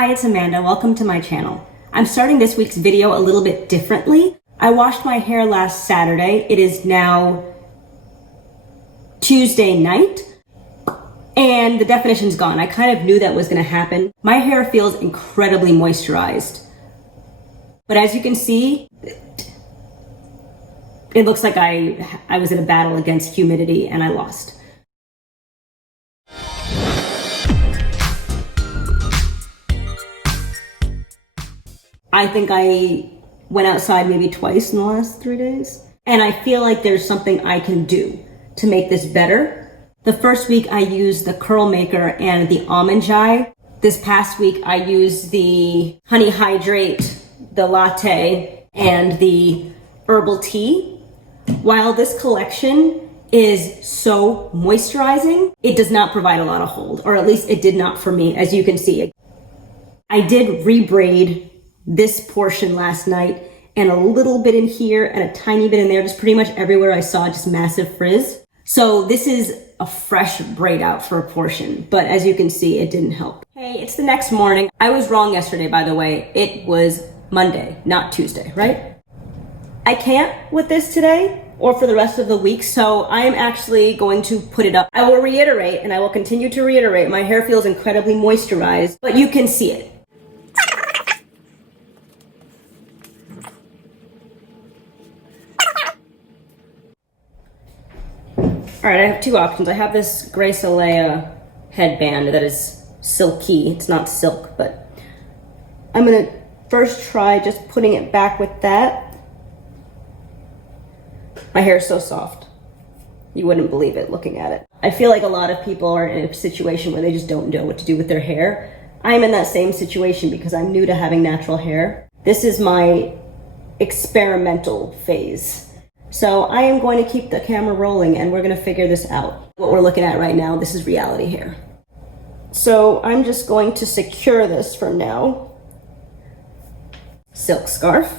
Hi, it's Amanda. Welcome to my channel. I'm starting this week's video a little bit differently. I washed my hair last Saturday. It is now Tuesday night, and the definition's gone. I kind of knew that was going to happen. My hair feels incredibly moisturized, but as you can see, it looks like I was in a battle against humidity and I lost. I think I went outside maybe twice in the last 3 days. And I feel like there's something I can do to make this better. The first week I used the curl maker and the almond eye. This past week I used the honey hydrate, the latte, and the herbal tea. While this collection is so moisturizing, it does not provide a lot of hold, or at least it did not for me, as you can see. I did rebraid this portion last night and a little bit in here and a tiny bit in there, just pretty much everywhere I saw just massive frizz. So this is a fresh braid out for a portion, but as you can see, it didn't help. Hey, it's the next morning. I was wrong yesterday, by the way. It was Monday, not Tuesday, right? I can't with this today or for the rest of the week, so I am actually going to put it up. I will reiterate, and I will continue to reiterate, my hair feels incredibly moisturized, but you can see it. All right, I have two options. I have this Gray Soleil headband that is silky. It's not silk, but I'm gonna first try just putting it back with that. My hair is so soft. You wouldn't believe it looking at it. I feel like a lot of people are in a situation where they just don't know what to do with their hair. I'm in that same situation because I'm new to having natural hair. This is my experimental phase. So I am going to keep the camera rolling and we're going to figure this out. What we're looking at right now, this is reality hair. So I'm just going to secure this for now. Silk scarf.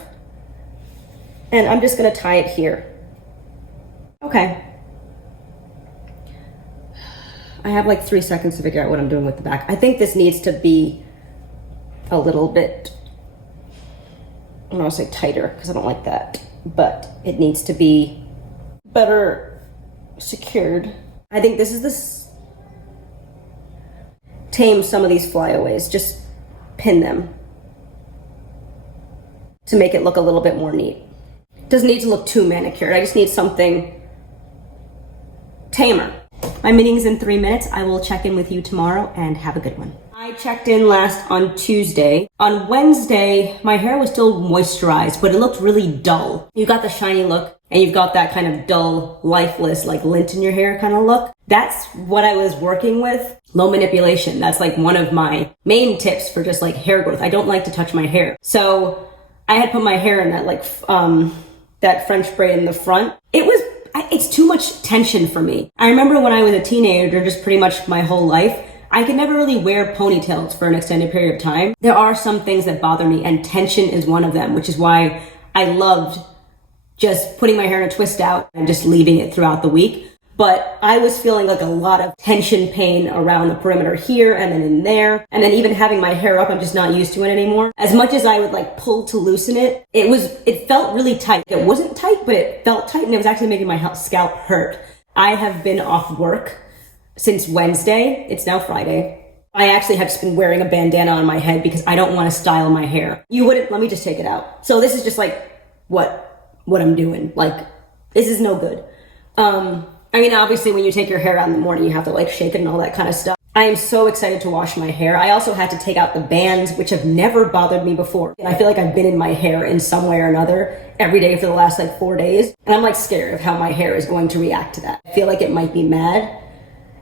And I'm just going to tie it here. Okay. I have like 3 seconds to figure out what I'm doing with the back. I think this needs to be a little bit, I don't want to say tighter because I don't like that, but it needs to be better secured. I think this is this, tame some of these flyaways, just pin them to make it look a little bit more neat. Doesn't need to look too manicured. I just need something tamer. My meeting's in 3 minutes. I will check in with you tomorrow and have a good one. I checked in last on Tuesday. On Wednesday, my hair was still moisturized, but it looked really dull. You got the shiny look and you've got that kind of dull, lifeless, like lint in your hair kind of look. That's what I was working with. Low manipulation. That's like one of my main tips for just like hair growth. I don't like to touch my hair. So I had put my hair in that like, that French braid in the front. It's too much tension for me. I remember when I was a teenager, just pretty much my whole life, I could never really wear ponytails for an extended period of time. There are some things that bother me and tension is one of them, which is why I loved just putting my hair in a twist out and just leaving it throughout the week. But I was feeling like a lot of tension pain around the perimeter here and then in there. And then even having my hair up, I'm just not used to it anymore. As much as I would like pull to loosen it, it felt really tight. It wasn't tight, but it felt tight and it was actually making my scalp hurt. I have been off work since Wednesday. It's now Friday. I actually have just been wearing a bandana on my head because I don't want to style my hair. Let me just take it out. So this is just like what I'm doing. Like, this is no good. I mean, obviously when you take your hair out in the morning, you have to like shake it and all that kind of stuff. I am so excited to wash my hair. I also had to take out the bands, which have never bothered me before. And I feel like I've been in my hair in some way or another every day for the last like 4 days. And I'm like scared of how my hair is going to react to that. I feel like it might be mad.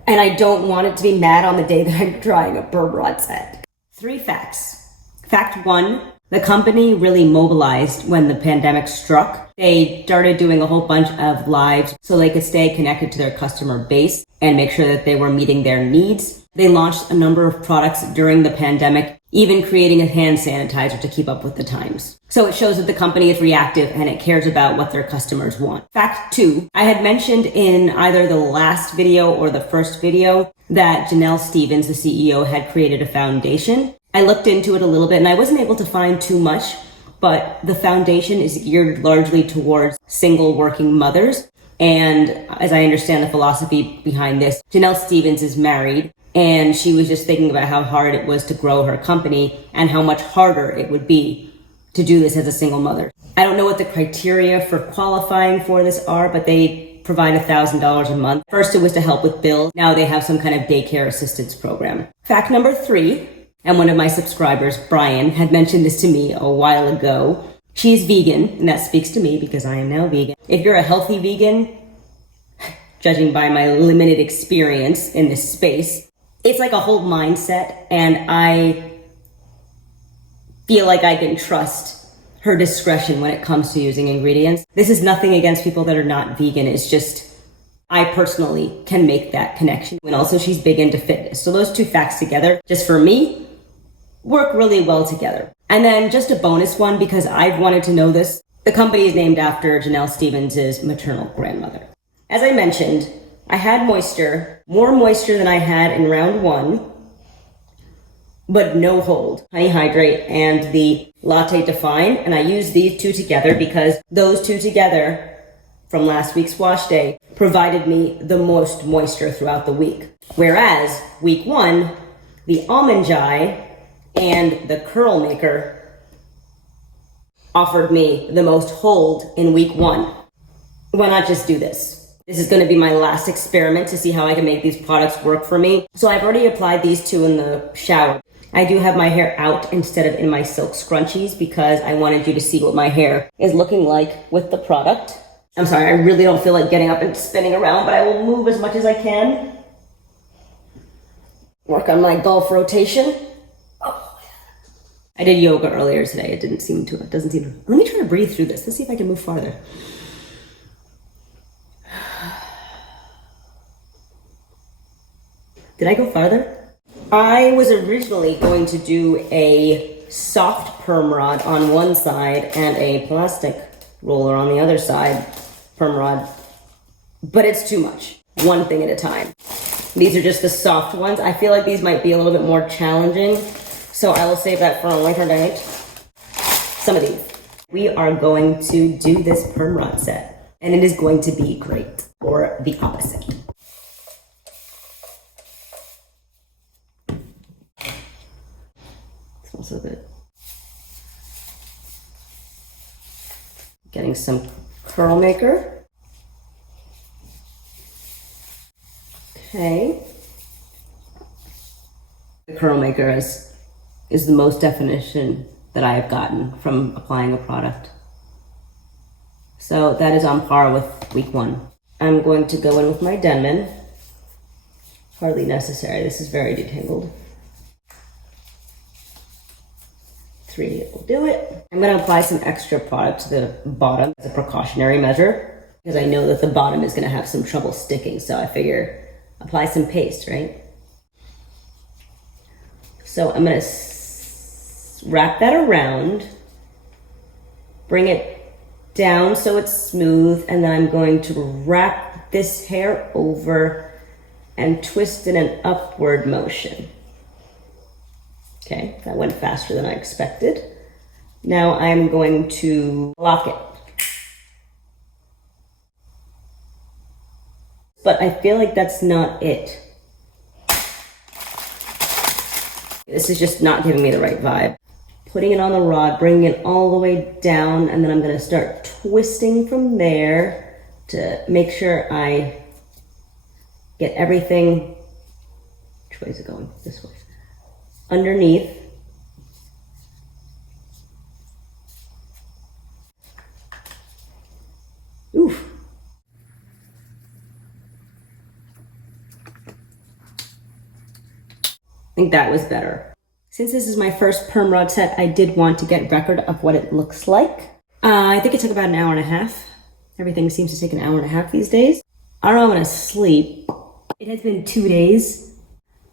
And I don't want it to be mad on the day that I'm drying a burr rod set. 3 facts. Fact 1, the company really mobilized when the pandemic struck. They started doing a whole bunch of lives so they could stay connected to their customer base and make sure that they were meeting their needs. They launched a number of products during the pandemic, even creating a hand sanitizer to keep up with the times. So it shows that the company is reactive and it cares about what their customers want. Fact 2, I had mentioned in either the last video or the first video that Janell, the CEO, had created a foundation. I looked into it a little bit and I wasn't able to find too much, but the foundation is geared largely towards single working mothers. And as I understand the philosophy behind this, Janell Stevens is married, and she was just thinking about how hard it was to grow her company and how much harder it would be to do this as a single mother. I don't know what the criteria for qualifying for this are, but they provide $1,000 a month. First, it was to help with bills. Now they have some kind of daycare assistance program. Fact number 3, and one of my subscribers, Brian, had mentioned this to me a while ago. She's vegan, and that speaks to me because I am now vegan. If you're a healthy vegan, judging by my limited experience in this space, it's like a whole mindset, and I feel like I can trust her discretion when it comes to using ingredients. This is nothing against people that are not vegan. It's just, I personally can make that connection. And also she's big into fitness. So those two facts together, just for me, work really well together. And then just a bonus one, because I've wanted to know this. The company is named after Janell Stevens' maternal grandmother. As I mentioned, I had moisture, more moisture than I had in round 1, but no hold. Honey Hydrate and the Latte Define, and I used these two together because those two together from last week's wash day provided me the most moisture throughout the week. Whereas week 1, the Almond Joy and the Curl Maker offered me the most hold in week 1. Why not just do this? This is going to be my last experiment to see how I can make these products work for me. So I've already applied these two in the shower. I do have my hair out instead of in my silk scrunchies because I wanted you to see what my hair is looking like with the product. I'm sorry, I really don't feel like getting up and spinning around, but I will move as much as I can. Work on my golf rotation. Oh. I did yoga earlier today. It doesn't seem to. Let me try to breathe through this. Let's see if I can move farther. Did I go farther? I was originally going to do a soft perm rod on one side and a plastic roller on the other side, perm rod, but it's too much. One thing at a time. These are just the soft ones. I feel like these might be a little bit more challenging, so I will save that for a later date. Some of these. We are going to do this perm rod set, and it is going to be great, or the opposite. So good. Getting some curl maker. Okay. The curl maker is the most definition that I have gotten from applying a product. So that is on par with week 1. I'm going to go in with my Denman. Hardly necessary. This is very detangled. 3 will do it. I'm going to apply some extra product to the bottom as a precautionary measure because I know that the bottom is going to have some trouble sticking. So I figure apply some paste, right? So I'm going to wrap that around, bring it down so it's smooth, and then I'm going to wrap this hair over and twist in an upward motion. Okay, that went faster than I expected. Now I'm going to lock it. But I feel like that's not it. This is just not giving me the right vibe. Putting it on the rod, bringing it all the way down, and then I'm gonna start twisting from there to make sure I get everything. Which way is it going? This way. Underneath. Oof. I think that was better. Since this is my first perm rod set, I did want to get record of what it looks like. I think it took about an hour and a half. Everything seems to take an hour and a half these days. I don't know, I'm gonna sleep. It has been 2 days.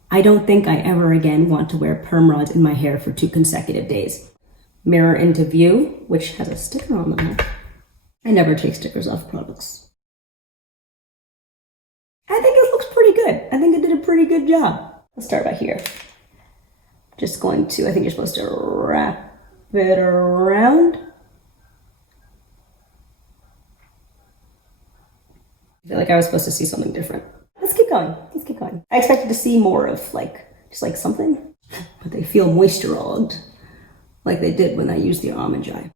I don't think I ever again want to wear perm rods in my hair for 2 consecutive days. Mirror into view, which has a sticker on the back. I never take stickers off products. I think it looks pretty good. I think it did a pretty good job. Let's start right here. Just going to, I think you're supposed to wrap it around. I feel like I was supposed to see something different. Let's keep going. Let's keep going. I expected to see more of just like something, but they feel moisturized like they did when I used the almond eye.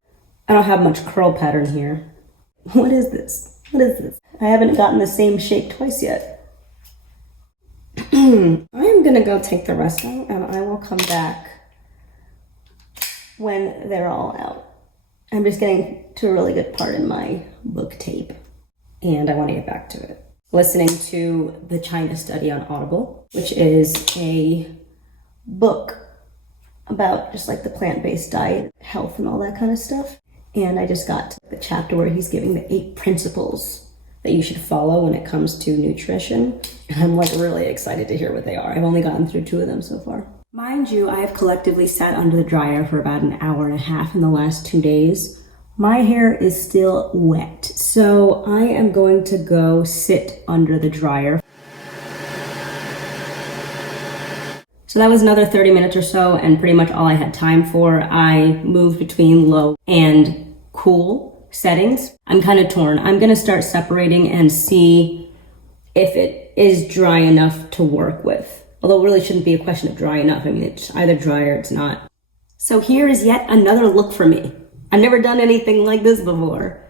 I don't have much curl pattern here. What is this? What is this? I haven't gotten the same shape twice yet. I'm gonna go take the rest out and I will come back when they're all out. I'm just getting to a really good part in my book tape and I want to get back to it. Listening to the China Study on Audible, which is a book about just like the plant-based diet, health and all that kind of stuff. And I just got to the chapter where he's giving the 8 principles that you should follow when it comes to nutrition. And I'm like really excited to hear what they are. I've only gotten through 2 of them so far. Mind you, I have collectively sat under the dryer for about an hour and a half in the last 2 days. My hair is still wet, so I am going to go sit under the dryer. So that was another 30 minutes or so, and pretty much all I had time for. I moved between low and cool settings. I'm kind of torn. I'm gonna start separating and see if it is dry enough to work with. Although it really shouldn't be a question of dry enough. I mean, it's either dry or it's not. So here is yet another look for me. I've never done anything like this before.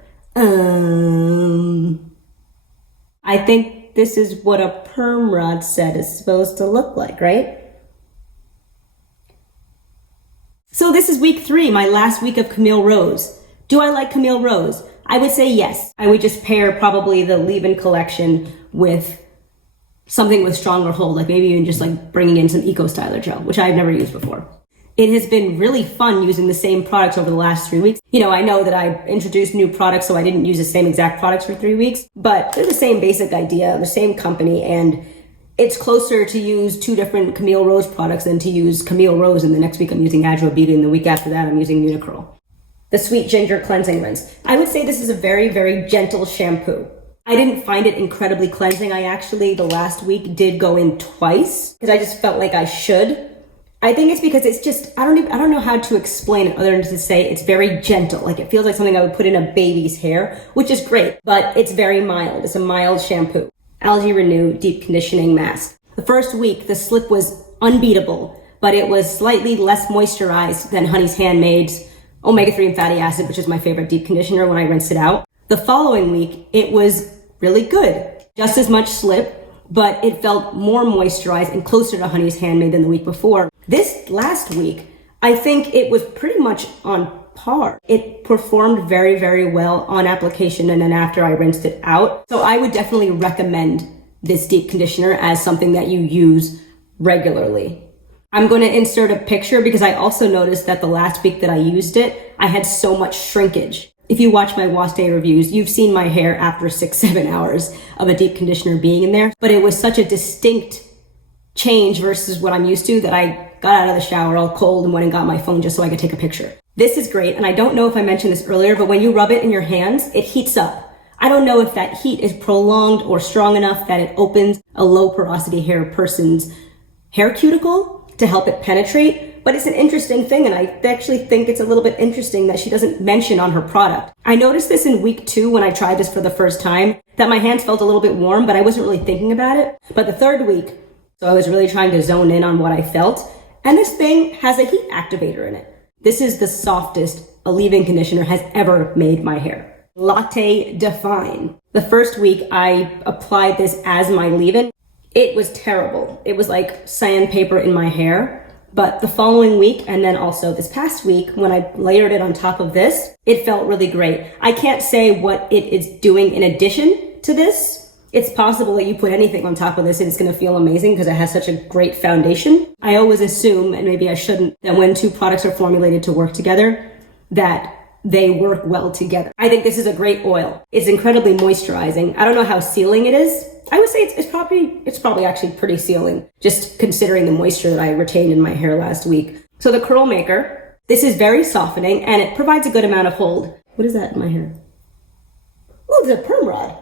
I think this is what a perm rod set is supposed to look like, right? So this is week 3, my last week of Camille Rose. Do I like Camille Rose? I would say yes. I would just pair probably the leave-in collection with something with stronger hold, like maybe even just like bringing in some Eco Styler gel, which I've never used before. It has been really fun using the same products over the last 3 weeks. You know, I know that I introduced new products, so I didn't use the same exact products for 3 weeks, but they're the same basic idea, the same company, and it's closer to use 2 different Camille Rose products than to use Camille Rose, and the next week I'm using Agile Beauty, and the week after that I'm using Unicurl. The Sweet Ginger Cleansing Rinse. I would say this is a very, very gentle shampoo. I didn't find it incredibly cleansing. I actually, the last week, did go in twice, because I just felt like I should. I think it's because it's just, I don't know how to explain it other than to say it's very gentle. Like it feels like something I would put in a baby's hair, which is great, but it's very mild. It's a mild shampoo. Algae Renew Deep Conditioning Mask. The first week, the slip was unbeatable, but it was slightly less moisturized than Honey's Handmade's omega-3 and fatty acid, which is my favorite deep conditioner when I rinse it out. The following week, it was really good. Just as much slip, but it felt more moisturized and closer to Honey's Handmade than the week before. This last week, I think it was pretty much on par. It performed very, very well on application and then after I rinsed it out. So I would definitely recommend this deep conditioner as something that you use regularly. I'm going to insert a picture because I also noticed that the last week that I used it, I had so much shrinkage. If you watch my wash day reviews, you've seen my hair after 6-7 hours of a deep conditioner being in there, but it was such a distinct change versus what I'm used to that I got out of the shower all cold and went and got my phone just so I could take a picture. This is great, and I don't know if I mentioned this earlier, but when you rub it in your hands, it heats up. I don't know if that heat is prolonged or strong enough that it opens a low porosity hair person's hair cuticle to help it penetrate, but it's an interesting thing, and I actually think it's a little bit interesting that she doesn't mention on her product. I noticed this in week 2 when I tried this for the first time, that my hands felt a little bit warm, but I wasn't really thinking about it. But the 3rd week, so I was really trying to zone in on what I felt, and this thing has a heat activator in it. This is the softest a leave-in conditioner has ever made my hair. Latte Define. The first week I applied this as my leave-in. It was terrible. It was like sandpaper in my hair. But the following week, and then also this past week, when I layered it on top of this, it felt really great. I can't say what it is doing in addition to this. It's possible that you put anything on top of this and it's going to feel amazing because it has such a great foundation. I always assume, and maybe I shouldn't, that when 2 products are formulated to work together, that they work well together. I think this is a great oil. It's incredibly moisturizing. I don't know how sealing it is. I would say it's probably actually pretty sealing, just considering the moisture that I retained in my hair last week. So the curl maker, this is very softening and it provides a good amount of hold. What is that in my hair? Oh, it's a perm rod.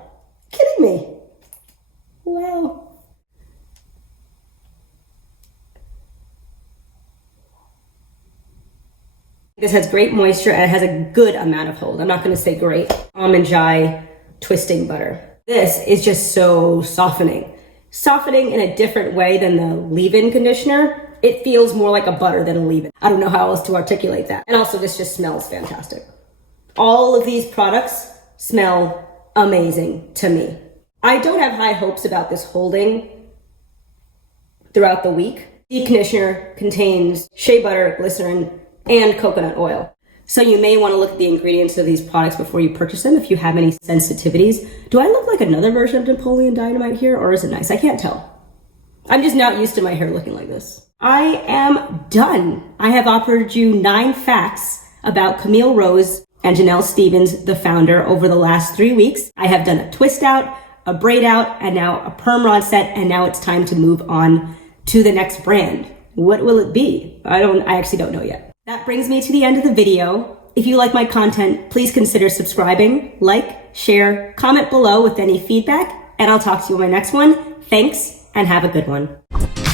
Kidding me? Wow. This has great moisture and it has a good amount of hold. I'm not going to say great. Almond Joy twisting butter. This is just so softening. Softening in a different way than the leave-in conditioner. It feels more like a butter than a leave-in. I don't know how else to articulate that. And also this just smells fantastic. All of these products smell amazing to me. I don't have high hopes about this holding throughout the week. Deep conditioner contains shea butter, glycerin, and coconut oil. So you may want to look at the ingredients of these products before you purchase them if you have any sensitivities. Do I look like another version of Napoleon Dynamite here, or is it nice? I can't tell. I'm just not used to my hair looking like this. I am done. I have offered you 9 facts about Camille Rose and Janell Stevens, the founder, over the last 3 weeks. I have done a twist out, a braid out, and now a perm rod set, and now it's time to move on to the next brand. What will it be? I actually don't know yet. That brings me to the end of the video. If you like my content, please consider subscribing, like, share, comment below with any feedback, and I'll talk to you in my next one. Thanks, and have a good one.